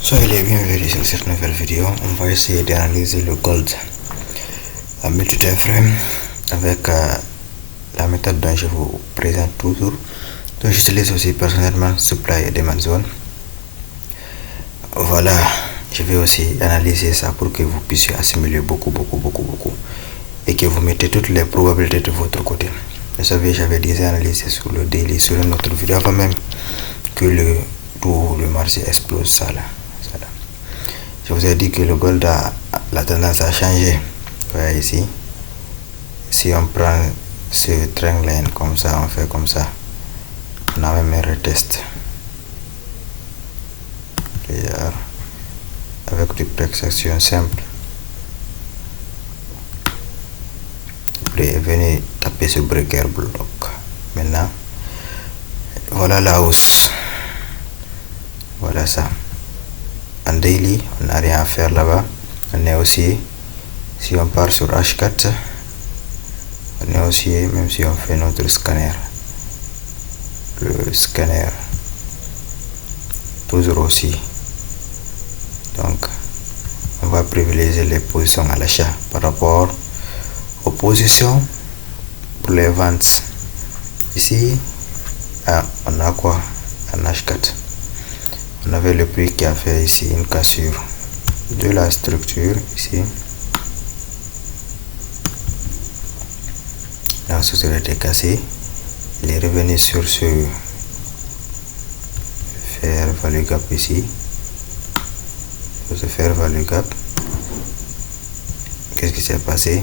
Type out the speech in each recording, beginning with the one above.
Soyez les bienvenus sur cette nouvelle vidéo. On va essayer d'analyser le gold à multi-time frame avec la méthode dont je vous présente toujours. Donc j'utilise aussi personnellement supply et demand zone. Voilà, je vais aussi analyser ça pour que vous puissiez assimiler beaucoup et que vous mettez toutes les probabilités de votre côté. Vous savez, j'avais déjà analysé sur le daily, sur une autre vidéo avant même que le marché explose ça là. Je vous ai dit que le gold a la tendance à changer. Vous voyez ici, si on prend ce trend line comme ça, on fait comme ça, on a même un retest avec du break action simple. Venez taper ce breaker block. Maintenant, voilà la hausse. Voilà ça. En daily, on n'a rien à faire là-bas. On est aussi, si on part sur H4, on est aussi, même si on fait notre scanner, le scanner, toujours aussi. Donc, on va privilégier les positions à l'achat par rapport aux positions pour les ventes. Ici, on a quoi en H4? On avait le prix qui a fait ici une cassure de la structure ici. La structure était cassée. Il est revenu sur ce fair value gap ici. Sur ce fair value gap. Qu'est-ce qui s'est passé?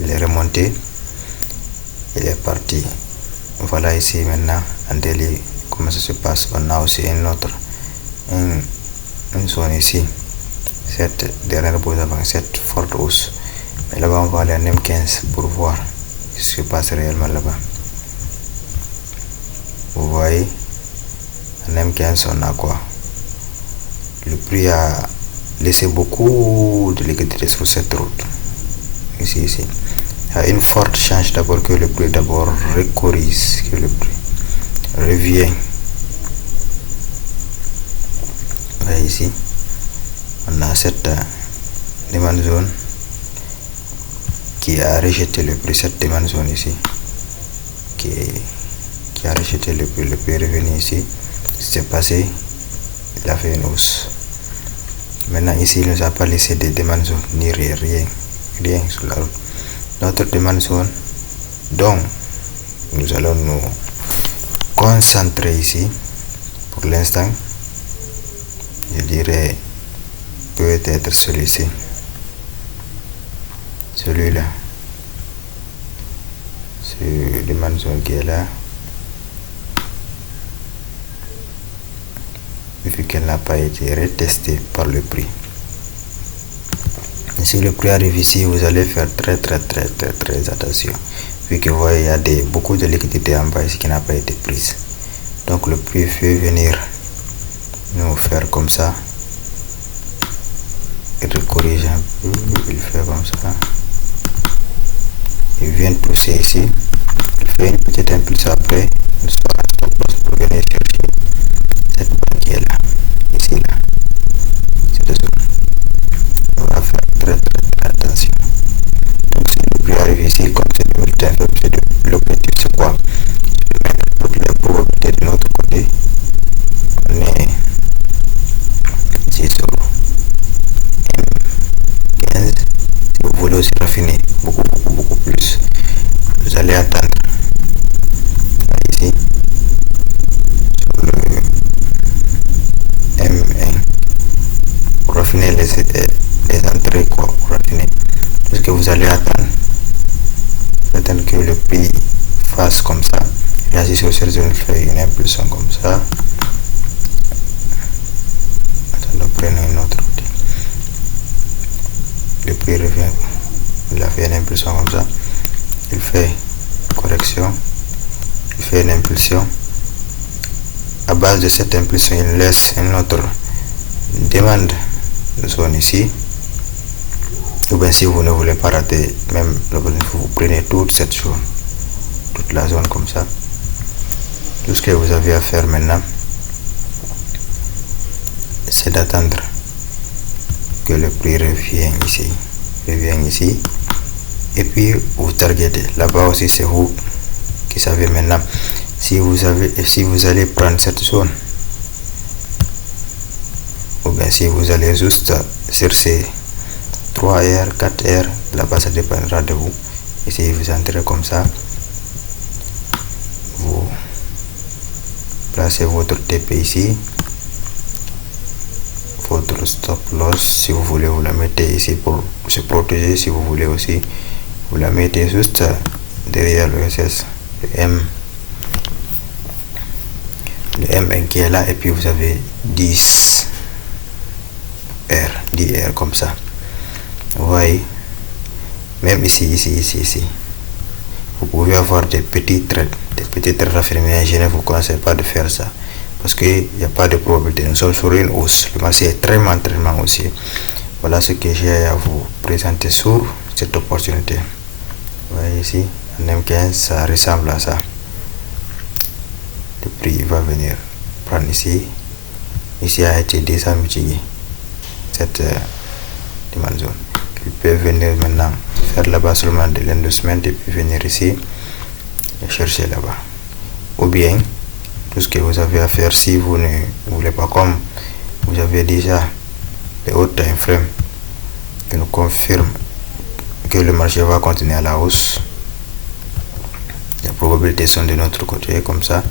Il est remonté. Il est parti. Voilà ici maintenant en daily comment ça se passe. On a aussi une autre une zone ici, cette dernière pause avant cette forte hausse, mais là-bas on va aller en M15 pour voir ce qui se passe réellement là-bas. Vous voyez, en M15 on a quoi? Le prix a laissé beaucoup de liquidité sur cette route. Ici, il y a une forte chance d'abord que le prix d'abord recorrige, que le prix revient. Ici, on a cette demand zone qui a rejeté le prix, cette demand zone ici qui a rejeté le prix est revenu ici. Ce qui s'est passé, il a fait une hausse. Maintenant ici, il ne nous a pas laissé de demand zone ni rien sur la route. Notre demand zone, donc nous allons nous concentrer ici pour l'instant. Je dirais peut-être celui-ci, celui-là, ce demand zone qui est là, vu qu'elle n'a pas été retestée par le prix. Et si le prix arrive ici, vous allez faire très attention, vu que vous voyez il y a beaucoup de liquidité en bas ici qui n'a pas été prise. Donc le prix peut venir nous faire comme ça, il corrige un peu, il fait comme ça, il vient pousser ici, il fait une petite impulsion après, il sort un stop loss pour venir chercher cette banque qui est là, ici là, cette zone. On va faire très attention. Donc si le prix arrive ici, comme c'est du multi-time, l'objectif c'est quoi? C'est de mettre toutes les probabilités de notre côté. On est sur M15. Si vous voulez aussi raffiner beaucoup plus, vous allez attendre ici sur le M1 pour raffiner les entrées quoi, pour raffiner, parce que vous allez attendre que le prix fasse comme ça, réagir sur cette zone, fait une impulsion comme ça. Prenons une autre outil. Le prix revient, il a fait une impulsion comme ça, il fait correction, il fait une impulsion. À base de cette impulsion, il laisse une autre demande de zone ici. Ou bien si vous ne voulez pas rater, même vous prenez toute cette zone, toute la zone comme ça. Tout ce que vous avez à faire maintenant, c'est d'attendre que le prix revient ici, et puis vous targetez. Là-bas aussi c'est vous qui savez maintenant si vous allez prendre cette zone ou bien si vous allez juste chercher 3R, 4R. Là-bas ça dépendra de vous. Ici vous entrez comme ça, vous placez votre TP ici, votre stop loss, si vous voulez vous la mettez ici pour se protéger. Si vous voulez aussi vous la mettez juste derrière le SS, le M qui est là, et puis vous avez 10 R comme ça. Vous voyez, même ici vous pouvez avoir des petits traits affirmés. Je ne vous conseille pas de faire ça parce qu'il n'y a pas de probabilité. Nous sommes sur une hausse, le marché est très haussier. Voilà ce que j'ai à vous présenter sur cette opportunité. Vous voyez ici, en M15, ça ressemble à ça. Le prix va venir prendre ici a été déjà mitigé cette demande zone. Il peut venir maintenant faire là-bas seulement de l'endossement et puis venir ici et chercher là-bas. Ou bien tout ce que vous avez à faire, si vous ne voulez pas, comme vous avez déjà les hauts time frame qui nous confirment que le marché va continuer à la hausse, les probabilités sont de notre côté. Comme ça,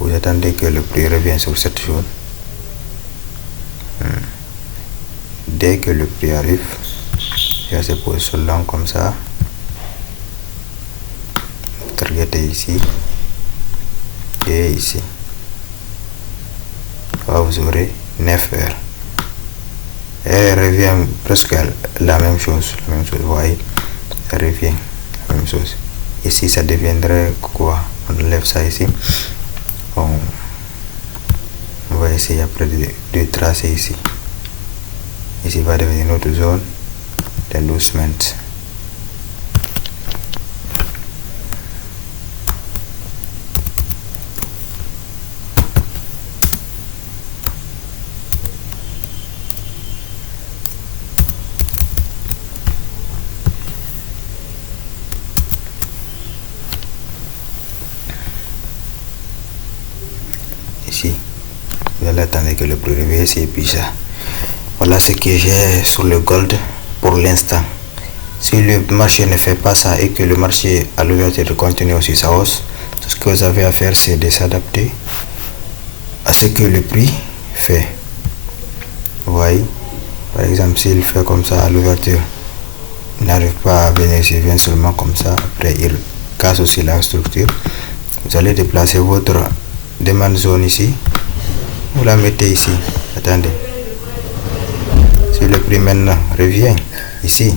vous attendez que le prix revienne sur cette zone. Dès que le prix arrive, il y a ces positions là comme ça, targetez ici et ici. Là, vous aurez 9 heures et revient presque la même chose. Vous voyez, ça revient la même chose. Ici ça deviendrait quoi? On enlève ça ici, on va essayer après de tracer ici. Ici va devenir notre zone d'endossement. Ici, vous allez attendre que le prix revienne ici et puis ça. Voilà ce que j'ai sur le gold pour l'instant. Si le marché ne fait pas ça et que le marché à l'ouverture continue aussi sa hausse, tout ce que vous avez à faire, c'est de s'adapter à ce que le prix fait. Vous voyez, par exemple, s'il fait comme ça à l'ouverture, il n'arrive pas à venir, il vient seulement comme ça, après il casse aussi la structure. Vous allez déplacer votre demande zone ici, vous la mettez ici. Attendez, si le prix maintenant revient ici,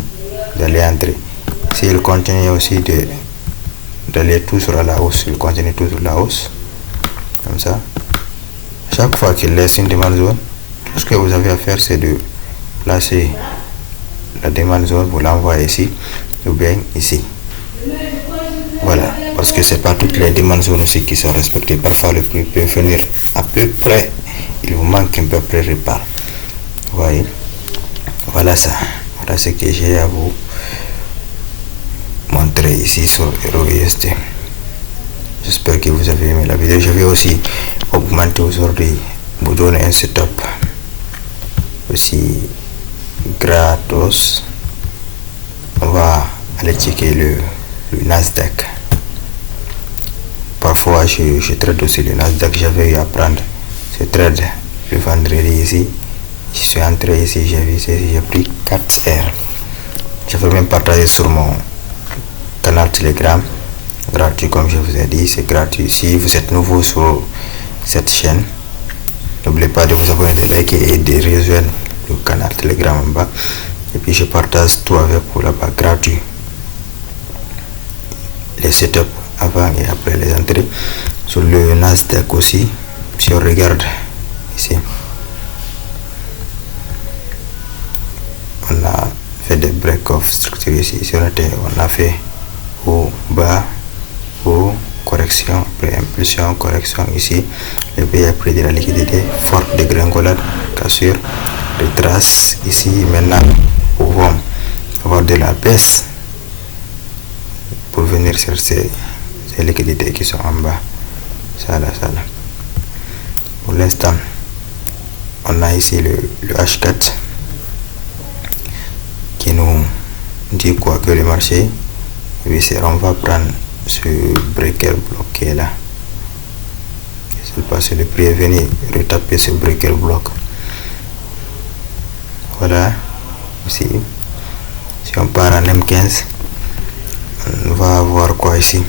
vous allez entrer. S'il continue aussi d'aller toujours à la hausse, il continue toujours la hausse comme ça. Chaque fois qu'il laisse une demande zone, tout ce que vous avez à faire, c'est de placer la demande zone, vous l'envoyez ici ou bien ici. Voilà, parce que c'est pas toutes les demandes zones aussi qui sont respectées. Parfois le prix peut venir à peu près, il vous manque un peu près repart. Vous voyez, voilà ça. Voilà ce que j'ai à vous montrer ici sur EuroUSD. J'espère que vous avez aimé la vidéo. Je vais aussi augmenter aujourd'hui, vous donner un setup aussi gratos. On va aller checker le Nasdaq. Parfois je trade aussi le Nasdaq. J'avais eu à prendre ce trade le vendredi ici. Je suis entré ici, j'ai pris 4 heures. J'avais même partagé sur mon canal Telegram, gratuit comme je vous ai dit, c'est gratuit. Si vous êtes nouveau sur cette chaîne, n'oubliez pas de vous abonner, de liker et de rejoindre le canal Telegram en bas. Et puis je partage tout avec vous là-bas, gratuit. Les setups avant et après les entrées. Sur le Nasdaq aussi, si on regarde ici, on a fait des break-off structure ici. Si on a fait haut, bas, haut, correction, pré-impulsion, correction ici. Le pays a pris de la liquidité, forte dégringolade, cassure, retrace ici. Maintenant, nous pouvons avoir de la baisse pour venir sur ces liquidités qui sont en bas. Ça là. Pour l'instant, on a ici le H4 qui nous dit quoi que le marché, on va prendre ce breaker bloc qui est là. C'est parce que le prix est venu retaper ce breaker bloc. Voilà, ici, si on part en M15, on va avoir quoi ici?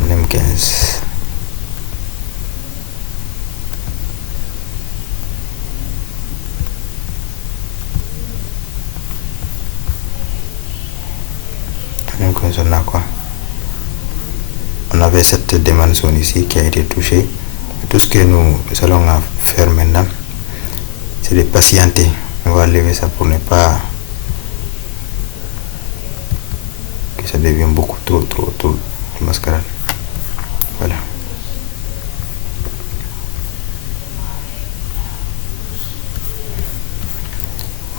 En M15. Donc on a quoi? On avait cette demande zone ici qui a été touchée. Tout ce que nous allons faire maintenant, c'est de patienter. On va lever ça pour ne pas que ça devienne beaucoup trop de mascarade. Voilà.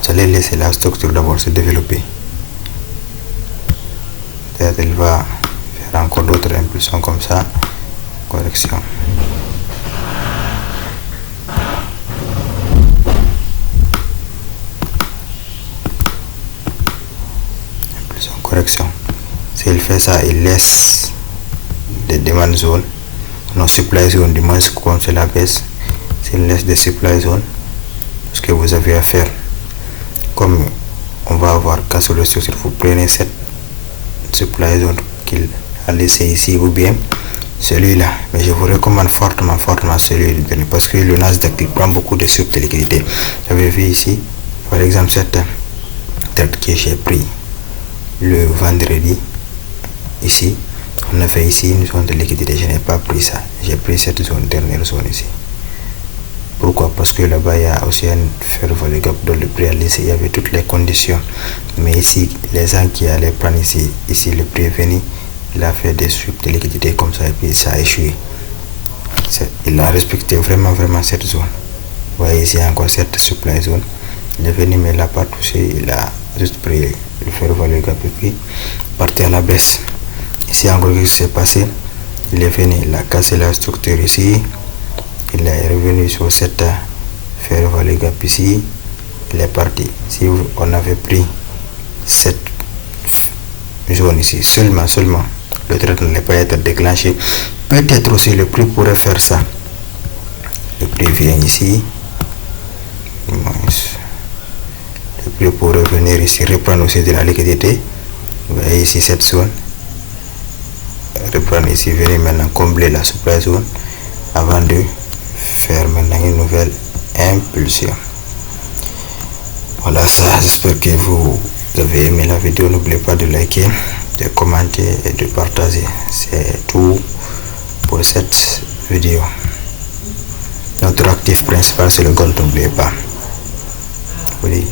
Vous allez laisser la structure d'abord se développer. Peut-être elle va faire encore d'autres impulsions comme ça. Correction. Impulsion, correction. S'il fait ça, il laisse des demandes zones, non supply zone, du moins comme c'est la baisse. S'il laisse des supply zones, ce que vous avez à faire, comme on va avoir cas sur le structure, vous prenez cette supply zone qu'il a laissé ici ou bien celui-là, mais je vous recommande fortement celui-là parce que le Nasdaq il prend beaucoup de surplus de liquidité. J'avais vu ici par exemple cette trade que j'ai pris le vendredi. Ici on a fait ici une zone de liquidité, je n'ai pas pris ça, j'ai pris cette zone, dernière zone ici. Pourquoi? Parce que là-bas il y a aussi un fair value gap dans le prix à laisser, il y avait toutes les conditions, mais ici les gens qui allaient prendre ici le prix est venu, il a fait des sweeps de liquidité comme ça et puis ça a échoué. Il a respecté vraiment cette zone. Vous voyez ici encore cette supply zone, il est venu mais il n'a pas touché, il a juste pris le fair value gap et puis parti à la baisse. Ici encore ce qui s'est passé, il est venu, il a cassé la structure ici. Il est revenu sur cette fair value gap ici, il est parti. Si on avait pris cette zone ici, seulement le trade n'allait pas être déclenché. Peut-être aussi le prix pourrait faire ça. Le prix vient ici, le prix pourrait venir ici, reprendre aussi de la liquidité. Vous voyez ici cette zone, reprendre ici, venir maintenant combler la supply zone avant de faire maintenant une nouvelle impulsion. Voilà ça, j'espère que vous avez aimé la vidéo. N'oubliez pas de liker, de commenter et de partager. C'est tout pour cette vidéo. Notre actif principal c'est le gold, n'oubliez pas. Oui,